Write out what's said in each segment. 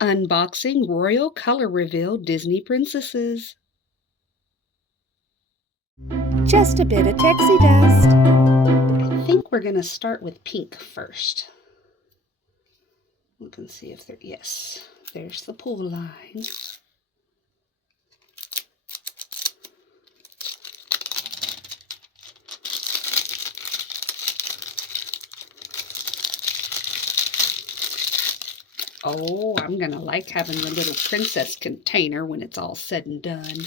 Unboxing Royal Color Reveal Disney Princesses. Just a bit of Texie dust. I think we're going to start with pink first. Look and see if there, yes, there's the pull line. Oh, I'm going to like having the little princess container when it's all said and done.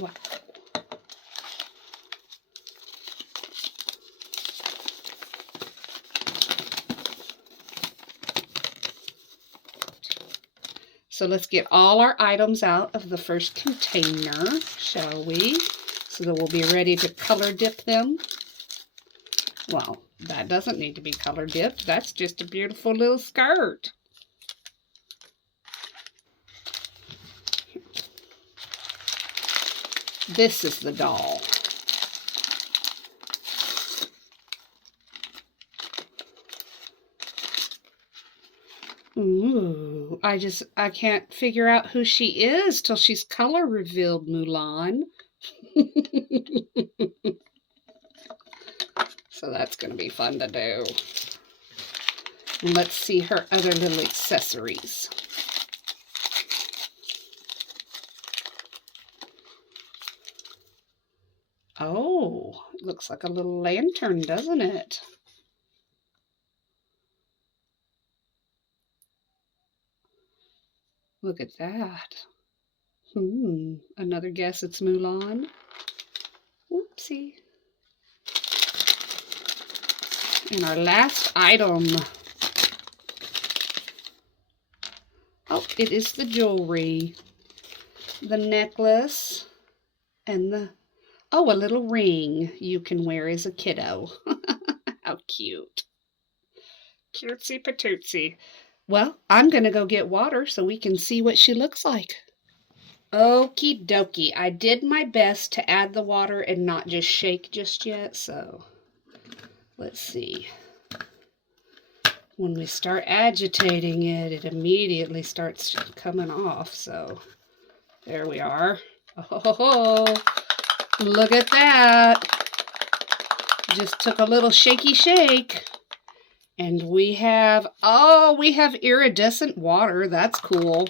Wow. So let's get all our items out of the first container, shall we? So that we'll be ready to color dip them. Well, that doesn't need to be color dipped. That's just a beautiful little skirt. This is the doll. Ooh, I can't figure out who she is till she's color revealed, Mulan. So that's going to be fun to do. And let's see her other little accessories. Oh, it looks like a little lantern, doesn't it? Look at that. Another guess it's Mulan. Whoopsie. And our last item. Oh, it is the jewelry. The necklace and the, oh, a little ring you can wear as a kiddo. How cute. Cutesy patootsy. Well, I'm going to go get water so we can see what she looks like. Okie dokie. I did my best to add the water and not just shake just yet, so let's see. When we start agitating it, it immediately starts coming off, so there we are. Oh, look at that. Just took a little shaky shake. And we have, oh, we have iridescent water. That's cool.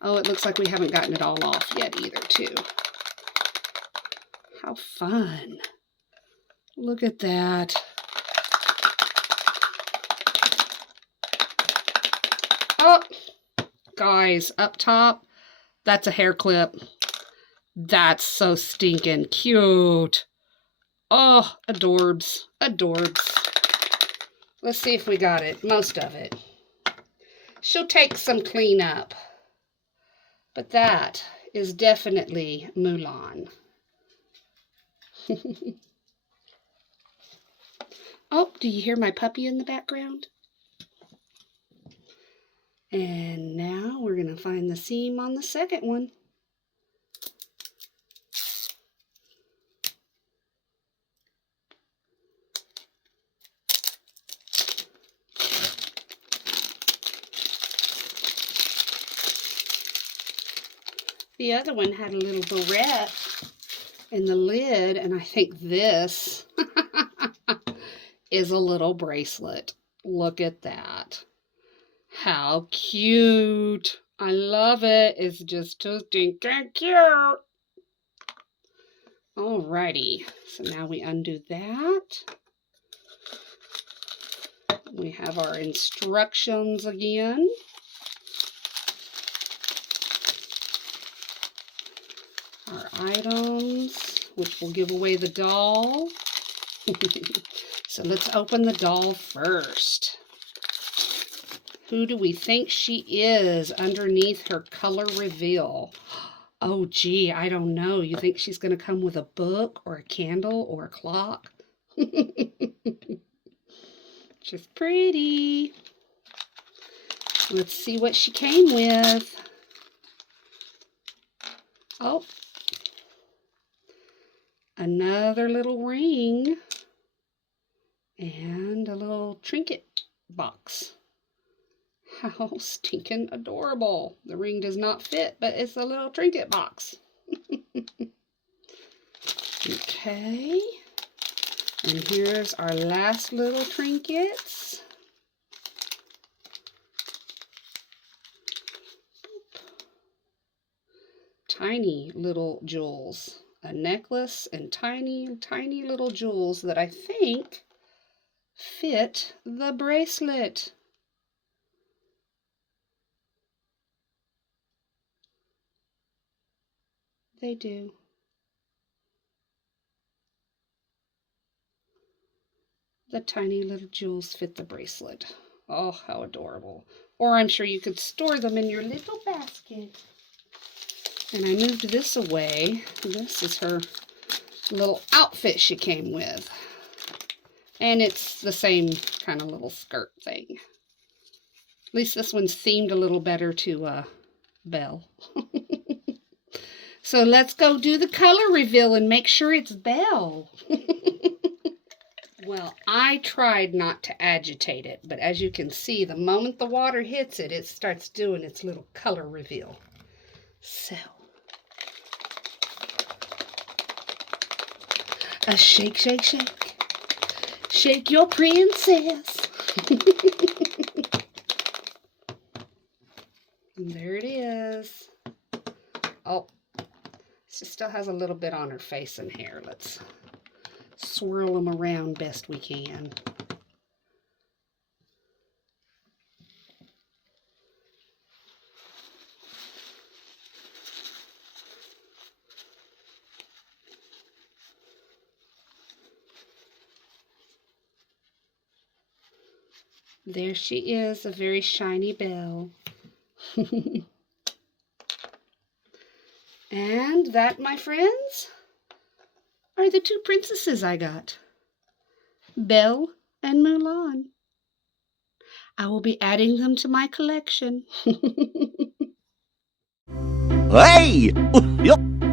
Oh, it looks like we haven't gotten it all off yet either, too. How fun. Look at that. Oh, guys, up top, that's a hair clip. That's so stinking cute. Oh, adorbs, adorbs. Let's see if we got it, most of it. She'll take some cleanup. But that is definitely Mulan. Oh, do you hear my puppy in the background? And now we're going to find the seam on the second one. The other one had a little barrette in the lid, and I think this is a little bracelet. Look at that. How cute. I love it. It's just too stinking cute. Alrighty, so now we undo that. We have our instructions again. Our items, which will give away the doll. So let's open the doll first. Who do we think she is underneath her color reveal? Oh, gee, I don't know. You think she's going to come with a book or a candle or a clock? Just pretty. Let's see what she came with. Oh, another little ring. And a little trinket box. How stinking adorable. The ring does not fit, but it's a little trinket box. Okay. And here's our last little trinkets. Tiny little jewels. A necklace and tiny, tiny little jewels that I think fit the bracelet. They do. The tiny little jewels fit the bracelet. Oh, how adorable. Or I'm sure you could store them in your little basket. And I moved this away. This is her little outfit she came with. And it's the same kind of little skirt thing. At least this one's themed a little better to Belle. So let's go do the color reveal and make sure it's Belle. Well, I tried not to agitate it, but as you can see, the moment the water hits it, it starts doing its little color reveal. So, a shake, shake, shake. Shake your princess. And there it is. Oh, she still has a little bit on her face and hair. Let's swirl them around best we can. There she is, a very shiny Belle. And that, my friends, are the two princesses I got. Belle and Mulan. I will be adding them to my collection. Hey!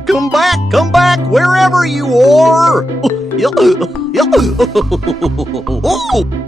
Come back, wherever you are! Oh!